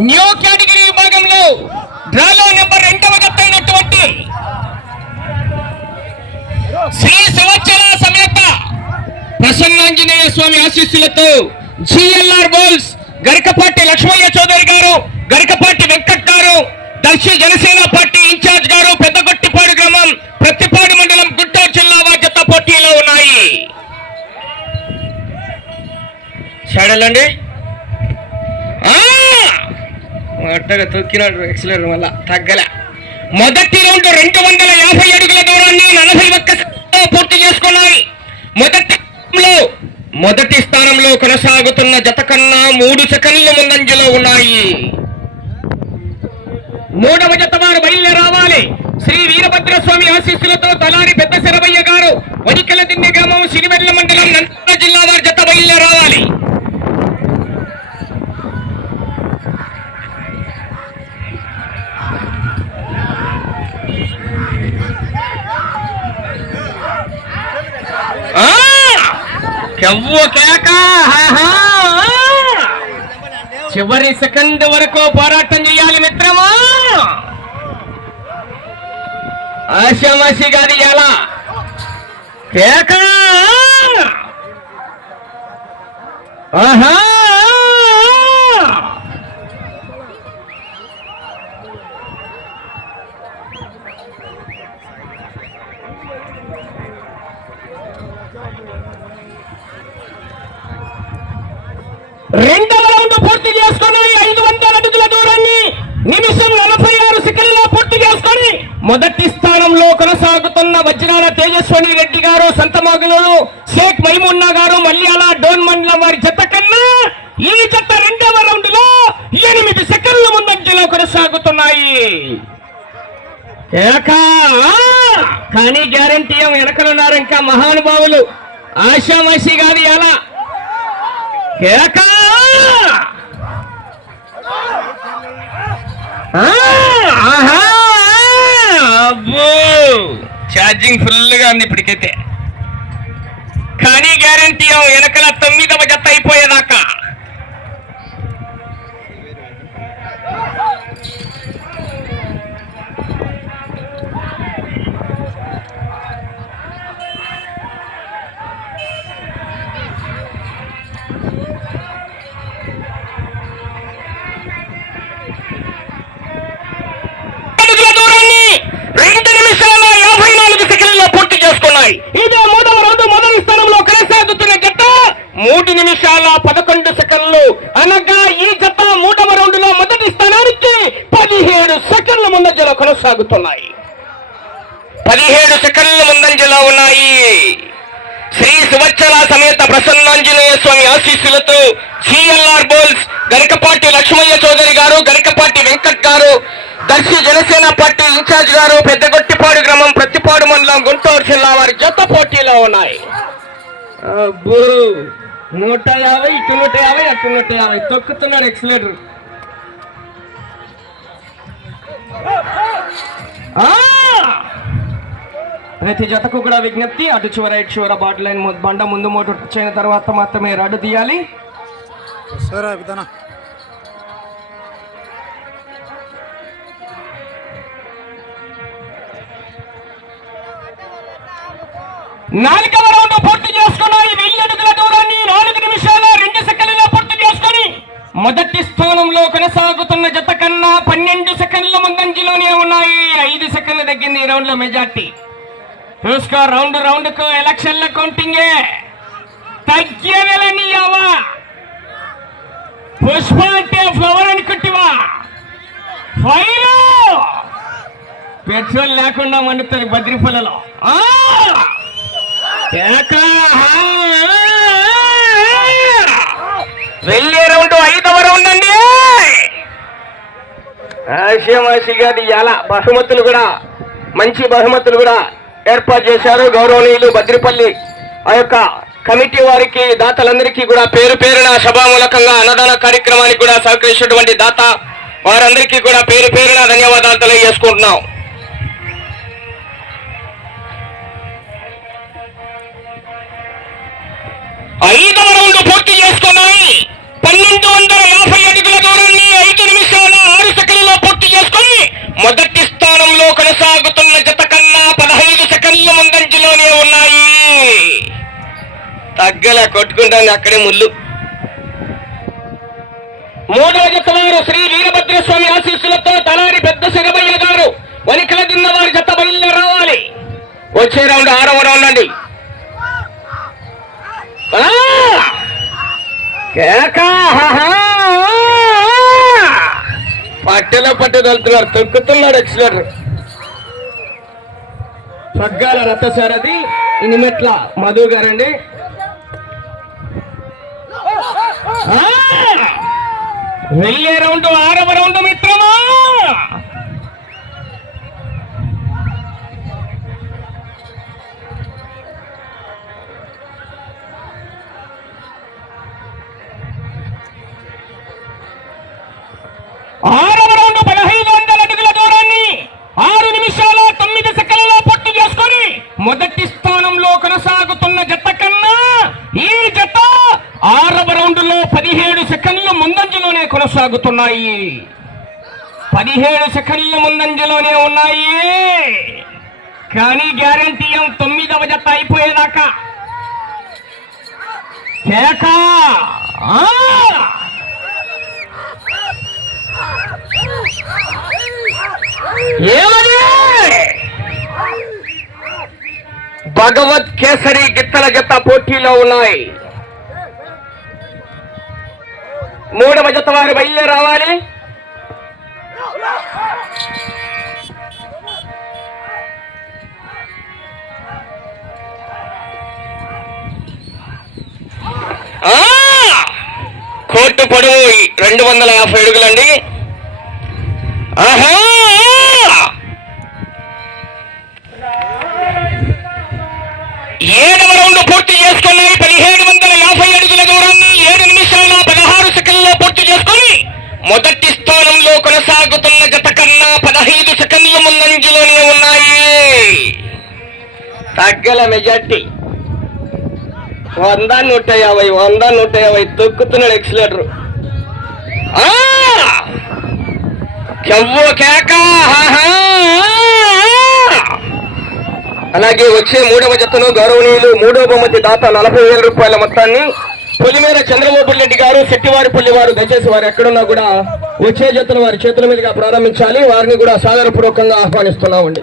New category విభాగంలో డ్రాలో number రెండవ జత అయినటువంటి శ్రీ సంవత్సర సమేత ప్రసన్నాంజనేయ స్వామి ఆశీస్సులతో జిఎల్ఆర్ బోల్స్ గరికపాటి లక్ష్మయ్య చౌదరి గారు గరికపాటి వెంకట్ గారు దర్శి జనసేన పార్టీ ఇన్ఛార్జ్ గారు పెద్దగొట్టి తొక్కినాడు ఎక్సలర్ వల్ల. తగ్గలే. మొదటి రౌండ్ రెండు వందల యాభై అడుగుల దూరాన్ని నలభై ఒక్క పూర్తి చేసుకున్నాయి. మొదటి మొదటి స్థానంలో కొనసాగుతున్న జత కన్నా మూడు సెకండ్ల ముందంజలో ఉన్నాయి. మూడవ జత వారు బయలుదేరావాలి శ్రీ వీరభద్ర స్వామి ఆశీస్సులతో తలారి పెద్ద శరభయ్య గారు వనికల దిన్నె గ్రామం సిరివెల్ల మండలం నంద్యాల జిల్లా వారి జత బయలుదేరావాలి ఆ! కెవ్వ కేక చివరి సెకండ్ వరకు పోరాటం చేయాలి మిత్రమా? ఆశామాషి గారి ఎలా కేక! ఆహా! రెండవ రౌండ్ పూర్తి చేసుకుని ఐదు వందల అడుగుల దూరాన్ని నిమిషం నలభై ఆరు సెకండ్లో పూర్తి చేసుకొని మొదటి స్థానంలో కొనసాగుతున్న వజ్రాల తేజస్వని రెడ్డి గారు సంతమోగులు షేక్ మైమున్నా గారు మల్యాల డోన్ మండల వారి జత కన్నా ఈ జత రెండవ రౌండ్లో ఎనిమిది సెకండ్ల ముందంజలో కొనసాగుతున్నాయి. ఏకా కానీ గ్యారంటీ ఏం ఇంకా మహానుభావులు. ఆశామాషి గారి ఎలా కేక ఛార్జింగ్ ఫుల్గా ఉంది ఇప్పటికైతే. కానీ గ్యారంటీ వెనకల తొమ్మిదవ జత అయిపోయేదాకా. కొనసాగుతున్నాయి. పదిహేడు సెకండ్ల ముందంజలో ఉన్నాయి. శ్రీ సువచ్చల సమేత ప్రసన్నాంజనేయ స్వామి ఆశీస్సులతో సిఎల్ఆర్ బోల్స్ గరికపాటి లక్ష్మయ్య చౌదరి గారు గరికపాటి వెంకట్ గారు దర్శి జనసేన పార్టీ ఇన్ఛార్జ్ గారు పెద్దగొట్టిపాడు గ్రామం ప్రతిపాడు మండలం గుంటూరు జిల్లా వారి జత పోటీలో ఉన్నాయి. నూట యాభై ఇటు నూట యాభై అటు నూట యాభై. తొక్కుతున్నాడు ఎక్సలేటర్. ప్రతి జతకు కూడా విజ్ఞప్తి అటు చివర ఇటు చివర బాటిల్ లైన్ బండ ముందు మోటార్ టచ్ అయిన తర్వాత మాత్రమే రడ్డు తీయాలి. నాలుగవ రౌండ్ పూర్తి చేసుకున్నాయి వెయ్యి అడుగుల దూరాన్ని నాలుగు నిమిషాల రెండు సెకండ్లలో పూర్తి చేసుకొని మొదటి స్థానంలో కొనసాగుతున్న జత కన్నా పన్నెండు ఐదు తగ్గింది ఈ రౌండ్లో మెజార్టీ. చూసుకో రౌండ్ రౌండ్కు ఎలక్షన్ల కౌంటింగే. తగ్గేవేలని అవా పుష్ప అంటే ఫ్లవర్ అనుకుంటివా ఫైర్ పెట్రోల్ లేకుండా మండుతుంది బద్రిపల్లలో వెళ్ళే రౌండ్ ఐదవ రౌండ్ అండి ఆశమాసి గారి ఎలా బహుమతులు కూడా మంచి బహుమతులు కూడా ఏర్పాటు చేశారు గౌరవనీయులు బద్రిపల్లి ఆ యొక్క కమిటీ వారికి దాతలందరికీ కూడా పేరు పేరున సభామూలకంగా అన్నదాన కార్యక్రమానికి కూడా సహకరించినటువంటి దాత వారందరికీ కూడా పేరు పేరున ధన్యవాదాలు తెలియజేసుకుంటున్నాం. ఐదవ రౌండ్ పూర్తి చేసుకున్నాయి పన్నెండు వందల యాభై పూర్తి చేసుకుని మొదటి స్థానంలో కొనసాగుతున్న జత కన్నా పదహైదు సెకండ్లు ముందంజలోనే ఉన్నాయి. తగ్గల కొట్టుకుంటాను అక్కడే ముళ్ళు. మూడవ జతవారు శ్రీ వీరభద్రస్వామి ఆశీస్సులతో తలారి పెద్ద శరభయ్య గారు వనికల దిన్న వారి జత బయలు రావాలి. వచ్చే రౌండ్ ఆరవ రౌండ్ అండి. కేకా పట్టెలో పట్టు వెళ్తున్నారు తొక్కుతున్నాడు ఎక్సలెటర్ సగ్గాల రథసారథి ఇనిమెట్ల మధు గారండి. వెళ్ళే రౌండ్ ఆరవ రౌండ్ మిత్రమా? ఆరవ రౌండ్ పదహైదు వందల అడుగుల దూరాన్ని ఆరు నిమిషాల తొమ్మిది సెకండ్లలో పూర్తి చేసుకొని మొదటి స్థానంలో కొనసాగుతున్న జత కన్నా ఈ జత ఆరవ రౌండ్లో పదిహేడు సెకండ్లు ముందంజలోనే కొనసాగుతున్నాయి. పదిహేడు సెకండ్లు ముందంజలోనే ఉన్నాయి. కానీ గ్యారంటీ తొమ్మిదవ జత అయిపోయేదాకా. కేకా ఆ! ఏమని భగవత్ కేసరి గిత్తల జత పోటీలో ఉన్నాయి. మూడవ జత వారు బయలుదేరి రావాలి. కోర్టు పొడవు రెండు వందల యాభై అడుగులండి. ఆహా! పూర్తి పదిహేడు వందల యాభై అడుగుల దూరాన్ని ఏడు నిమిషాల పదహారు సెకండ్లో పూర్తి చేసుకుని మొదటి స్థానంలో కొనసాగుతున్న గత కన్నా పదహైదు సెకండ్ల ముందంజలోనే ఉన్నాయి. తగ్గల మెజార్టీ. వంద నూట యాభై వంద నూట యాభై తొక్కుతున్నాడు ఎక్సలేటర్. చెవ్వు కేక హాహా! అలాగే వచ్చే మూడవ జతను గౌరవనీయులు మూడవ బహుమతి దాత నలభై వేల రూపాయల మొత్తాన్ని పులిమేర చంద్రబాబు రెడ్డి గారు శెట్టివారిపల్లి వారు దయచేసి వారు ఎక్కడున్నా కూడా వచ్చే జతను వారి చేతుల మీదుగా ప్రారంభించాలి. వారిని కూడా సాదరపూర్వకంగా ఆహ్వానిస్తున్నామండి.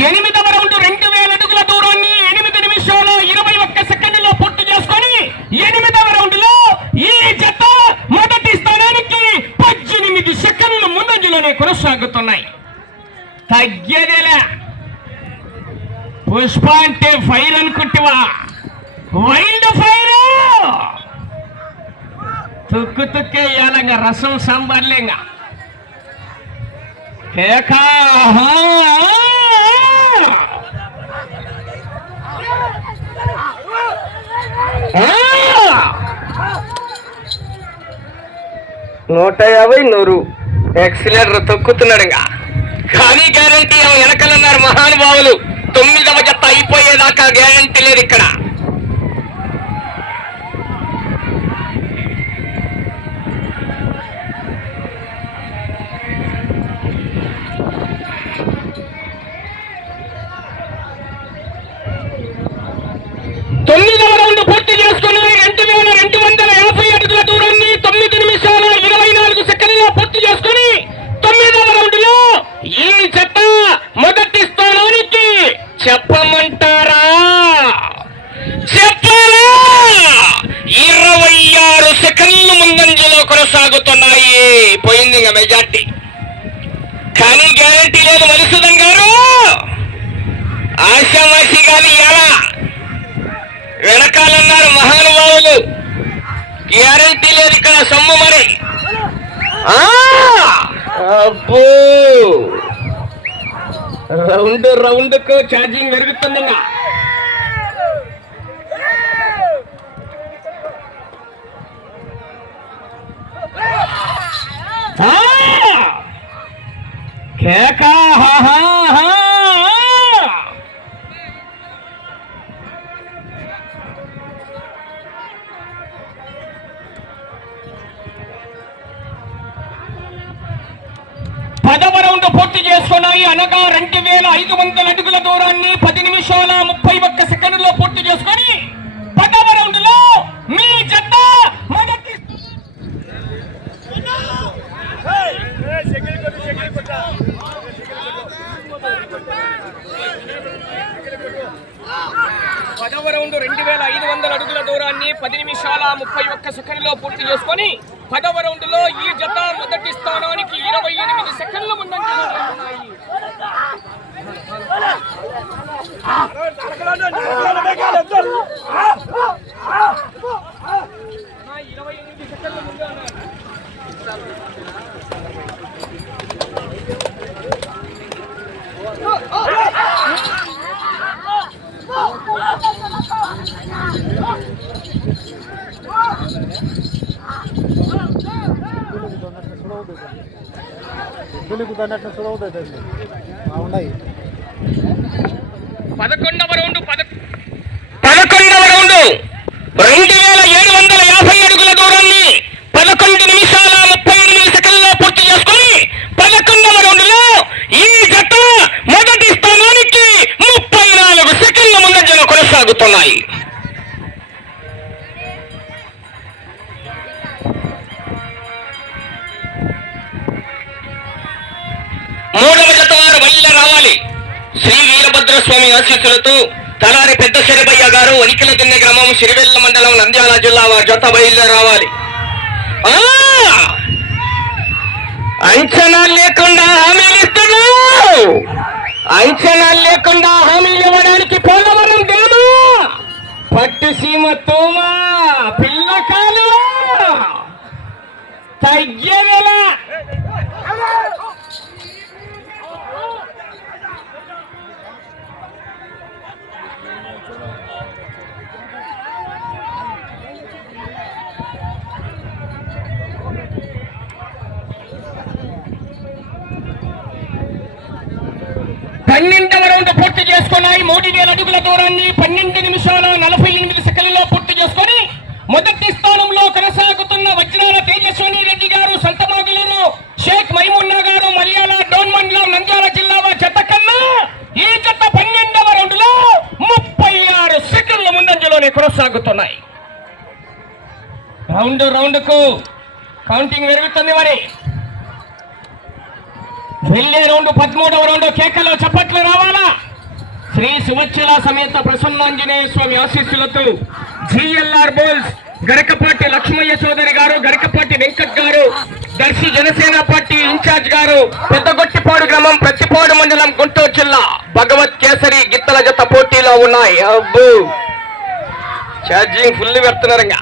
ఎనిమిదవ రౌండ్ రెండు వేల అడుగుల దూరాన్ని ఎనిమిది నిమిషాలు ఇరవై ఒక్క సెకండ్లో పూర్తి చేసుకొని ఎనిమిదవ రౌండ్లో ఈ జత మొదటి స్థానానికి పద్దెనిమిది సెకండ్లు ముందంజలోనే కొనసాగుతున్నాయి. తగ్గేదేలా. పుష్ప అంటే ఫైర్ అనుకుంటువా? Wild fire! తుక్కు తుక్కే ఇవ్వాలంగా రసం సాంబార్లేంగా. కేకా నూట యాభై నూరు. ఎక్సిలేటర్ తొక్కుతున్నాడు ఇంకా. కానీ గ్యారంటీ వెనకలన్నారు మహానుభావులు. తొమ్మిదవ జత అయిపోయేదాకా గ్యారంటీ లేదు ఇక్కడ. కొనసాగుతున్నాయి పోయింది ఇంకా మెజార్టీ కానీ గ్యారంటీ లేదు మధుసూదన్ గారు ఆశామాషి గాని ఎలా వెనకాలన్నారు మహానుభావులు గ్యారంటీ లేదు ఇక్కడ సొమ్ము మరి ఆ! అబ్బో రౌండ్ రౌండ్కు ఛార్జింగ్ పెరుగుతుంది ఇంకా. ఆ! కేక హా, హా, హా. పదవ రౌండ్ పూర్తి చేసుకున్నాయి. అనగా రెండు వేల ఐదు వందల అడుగుల దూరాన్ని పది నిమిషాల ముప్పై ఒక్క సెకండ్లో పూర్తి చేసుకొని పదవ రౌండ్లో లో మీ జత మొదటి పదవ రౌండ్ రెండు వేల ఐదు వందల అడుగుల దూరాన్ని పది నిమిషాల ముప్పై ఒక్క సెకండ్లో పూర్తి చేసుకొని పదవ రౌండ్లో ఈ జత మొదటి స్థానానికి ఇరవై ఎనిమిది సెకండ్ల ముందంజలో ఉన్నాయి ఇరవై ఎనిమిది సెకండ్ల ముందు ఉన్నారు. ఎద్దులు కుదన్నట్టు చూడవుతుంది బాగున్నాయి. పదకొండవ రౌండ్ పద పదకొండవ రౌండ్. రెండు వేల ఏడు వందల యాభై అడుగుల దూరాన్ని పదకొండు నిమిషాల ముప్పై ఎనిమిది సెకండ్లో పూర్తి చేసుకుని పదకొండవ రౌండ్లో ఈ జత మొదటి స్థానానికి ముప్పై నాలుగు సెకండ్ల ముందంజలో కొనసాగుతున్నాయి. శ్రీ వీరభద్ర స్వామి ఆశీస్సులతో తలారి పెద్ద శరభయ్య గారు వనికిల దిన్నె గ్రామం సిరివెల్ల మండలం నంద్యాల జిల్లా వారి జత బయలు రావాలి ఆ! లేకుండా హామీలు ఇస్తున్నారు లేకుండా హామీలు ఇవ్వడానికి పోలవరం దేమా పట్టుసీమ తోమా పిల్ల కాలువ. పన్నెండవ రౌండ్ పూర్తి చేసుకున్నాయి. మూడు వేల అడుగుల దూరాన్ని పన్నెండు నిమిషాల నలభై ఎనిమిది సెకండ్లలో పూర్తి చేసుకొని మొదటి స్థానంలో కొనసాగుతున్న వజ్రాల తేజస్విని రెడ్డి గారు సంతమాగులూరు షేక్ మైమున్నా గారు మలయాళ డోన్ మండలం నంద్యాల జిల్లా వారి జత కన్నా ఈ జత పన్నెండవ రౌండ్లో ముప్పై ఆరు సెకండ్ల ముందంజలోనే కొనసాగుతున్నాయి. రౌండ్ రౌండ్కు కౌంటింగ్ పెరుగుతుంది మరి. వెళ్ళే రౌండ్ పదమూడవ రౌండ్ కేకలో చప్పట్లు రావాలా? శ్రీ సువచ్చల సమేత ప్రసన్నాంజనేయ స్వామి ఆశీస్సులతో జిఎల్ఆర్ బోల్స్ గరకపాటి లక్ష్మయ్య చౌదరి గారు గరకపాటి వెంకట్ గారు దర్శి జనసేన పార్టీ ఇన్ఛార్జ్ గారు పెద్దగొట్టిపాడు గ్రామం ప్రతిపాడు మండలం గుంటూరు జిల్లా భగవత్ కేసరి గిత్తల జత పోటీలో ఉన్నాయి. ఛార్జింగ్ ఫుల్ పెడుతున్నారంగా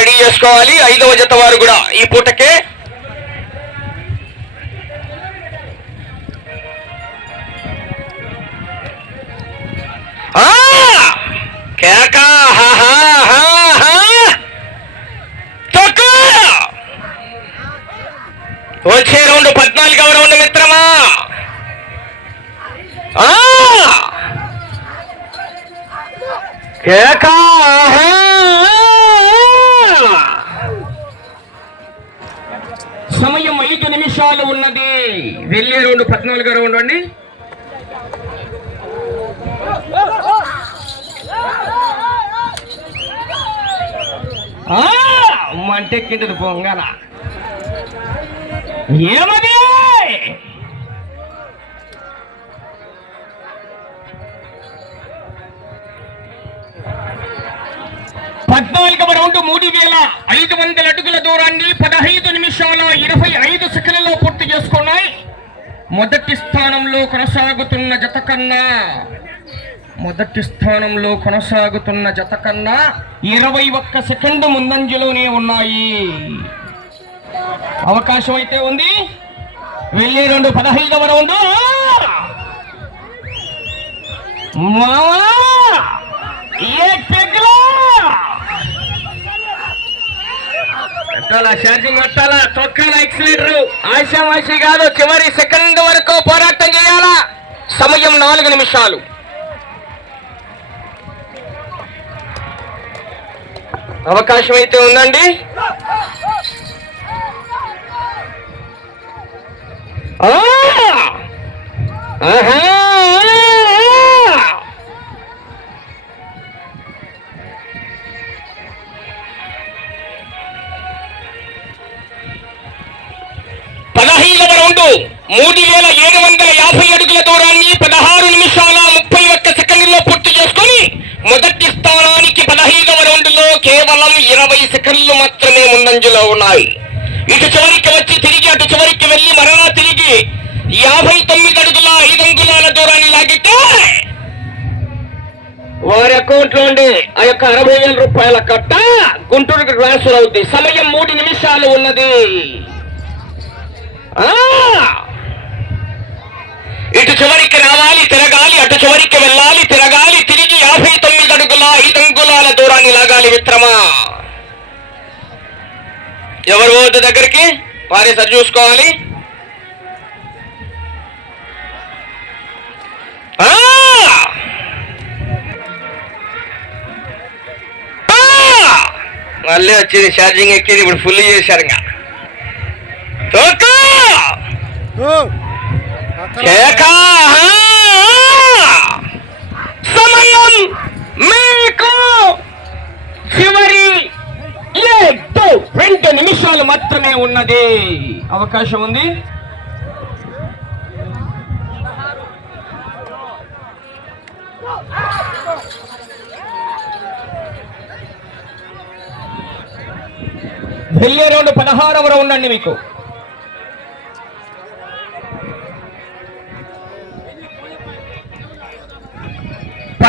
రెడీ చేసుకోవాలి. ఐదవ జత వారు కూడా ఈ పూటకే. ఆ! వచ్చే రౌండ్ పద్నాలుగవ రౌండ్ మిత్రమా? కేకా అంటెక్కింటది పొంగన? ఏమది? పద్నాలుగు రౌండ్ మూడు వేల ఐదు వందల అడుగుల దూరాన్ని పదహైదు నిమిషాల ఇరవై ఐదు సెకండ్లలో పూర్తి చేసుకున్నాయి. మొదటి స్థానంలో కొనసాగుతున్న జత కన్నా మొదటి స్థానంలో కొనసాగుతున్న జత కన్నా ఇరవై ఒక్క సెకండ్ ముందంజలోనే ఉన్నాయి. అవకాశం అయితే ఉంది. వెళ్ళి రెండు పదహైదవ రౌండ్. మావా! ఛార్జింగ్ పెట్టాలా? తొక్కాల ఎక్సిలేటర్ ఆశామాషి కాదు చివరి సెకండ్ వరకు పోరాటం చేయాలా? సమయం నాలుగు నిమిషాలు. అవకాశం అయితే ఉందండి పదహైదవ రౌండ్ మూడు వేల ఏడు వందల యాభై అడుగుల దూరాన్ని పదహారు నిమిషాల ముప్పై ఒక్క సెకండ్లో పూర్తి చేసుకొని మొదటి స్థానానికి పదహైదవ రౌండ్లో కేవలం ఇరవై సెకండ్లు మాత్రమే ముందంజలో ఉన్నాయి. ఇటు చివరికి వచ్చి తిరిగి అటు చివరికి వెళ్ళి మరలా తిరిగి యాభై తొమ్మిది అడుగుల ఐదు అంగుళాల దూరాన్ని లాగితే వారి అకౌంట్లో ఉండే ఆ యొక్క అరవై వేల రూపాయల కట్ట గుంటూరుకి ట్రాన్స్ఫర్ అవుద్ది సమయం మూడు నిమిషాలు ఉన్నది ఆ! ఇటు చివరికి రావాలి తిరగాలి అటు చివరికి వెళ్ళాలి తిరగాలి తిరిగి యాభై తొమ్మిది అడుగుల ఐదు అంగుళాల లాగాలి మిత్రమా? ఎవరు పోవద్దు దగ్గరికి? వారే సరి చూసుకోవాలి! మళ్ళీ వచ్చింది ఛార్జింగ్ ఎక్కింది ఇప్పుడు ఫుల్ చేశారు ఇంకా! సమయం! మీకు! చివరి ఏదో రెండు నిమిషాలు మాత్రమే ఉన్నది. అవకాశం ఉంది. ఢిల్లీ రౌండ్ పదహారవ రౌండ్ అండి మీకు.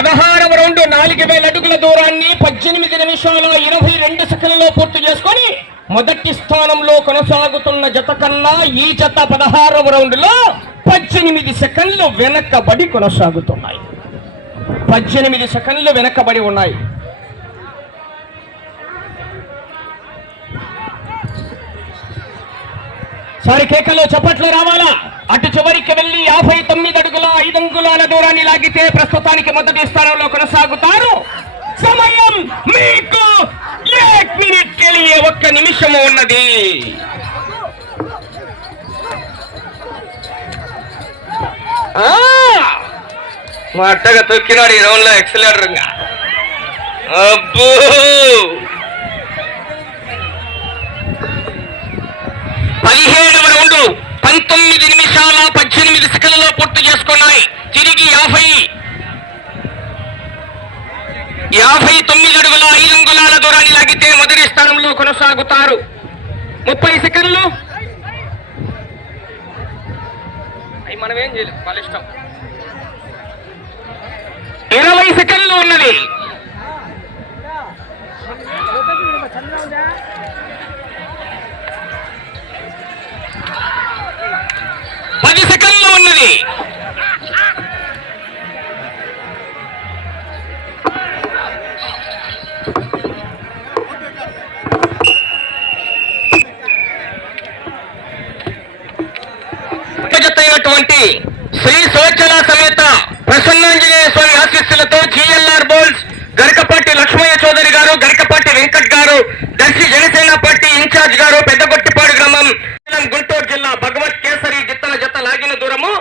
పదహారవ రౌండ్ నాలుగు వేల అడుగుల దూరాన్ని పద్దెనిమిది నిమిషాల ఇరవై రెండు సెకండ్లో పూర్తి చేసుకొని మొదటి స్థానంలో కొనసాగుతున్న జత కన్నా ఈ జత పదహారవ రౌండ్లో పద్దెనిమిది సెకండ్లు వెనకబడి కొనసాగుతున్నాయి. పద్దెనిమిది సెకండ్లు వెనకబడి ఉన్నాయి. సారి కేకలో చప్పట్లు రావాలా? అటు చివరికి వెళ్ళి యాభై తొమ్మిది అడుగుల ఐదు అంగుళాల దూరాన్ని లాగితే ప్రస్తుతానికి మొదటి స్థానంలో కొనసాగుతారు. సమయం మీకు ఏక్ మినిట్ కెలియే ఒక్క నిమిషము ఉన్నది. మా అట్టగా తొక్కినాడు ఈ రౌండ్లో ఎక్సలేటర్ అబ్బో పదిహేడవ రౌండ్ పంతొమ్మిది నిమిషాల పద్దెనిమిది సెకండ్లలో పూర్తి చేసుకున్నాయి. తిరిగి యాభై యాభై తొమ్మిది అడుగుల ఐదు అంగుళాల దూరాన్ని లాగితే మొదటి స్థానంలో కొనసాగుతారు. ముప్పై సెకండ్లు. అవి మనం ఏం చేయలేం వాళ్ళ ఇష్టం. ఇరవై సెకండ్లు ఉన్నది పది సెకండ్లు జతైనటువంటి శ్రీ సోచల సమేత ప్రసన్నాంజనేయ స్వామి ఆశీస్సులతో జిఎల్ఆర్ బోల్స్ గరికపాటి లక్ష్మయ్య చౌదరి గారు గరికపాటి వెంకట్ గారు దర్శి జనసేన పార్టీ ఇన్ఛార్జ్ గారు పెద్దగొట్టిపాడు గ్రామం శ్రీకాకుళం, గుంటూరు జిల్లా భగవత్ కేసరి గిత్తల జత లాగిన దూరము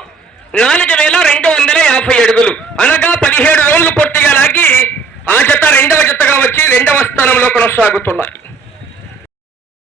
నాలుగు వేల రెండు వందల యాభై అడుగులు అనగా పదిహేడు రోజులు పొట్టిగా లాగి ఆ జత రెండవ జతగా వచ్చి రెండవ స్థానంలో కొనసాగుతున్నాయి.